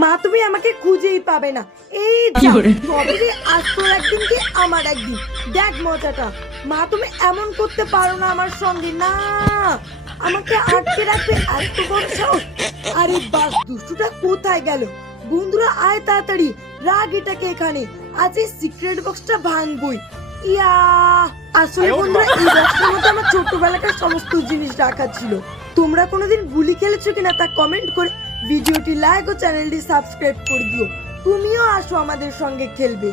মা তুমি আমাকে খুঁজেই পাবে না। এই সবে আজ তোর একদিন কি আমার একদিন, দেখ মজাটা। মা তুমি এমন করতে পারো না আমার সঙ্গে, না আমাকে আটকে রাখবে এত বড় সাহস। আরে বাস, দুষ্টুটা কোথায় গেল? বন্ধুরা আয় তাড়াতাড়ি, রাগ এটাকে এখানে। আজ এই সিক্রেট বক্সটা ভাঙবই। ইয়া, আসলে বন্ধুরা এই বক্সের মধ্যে আমার ছোট্টবেলাকার সমস্ত জিনিস রাখা ছিল। তোমরা কোনোদিন গুলি খেলেছো কিনা তা কমেন্ট করে ভিডিওটি লাইক ও চ্যানেলটি সাবস্ক্রাইব করে দিও। তুমিও আসো আমাদের সঙ্গে খেলবে।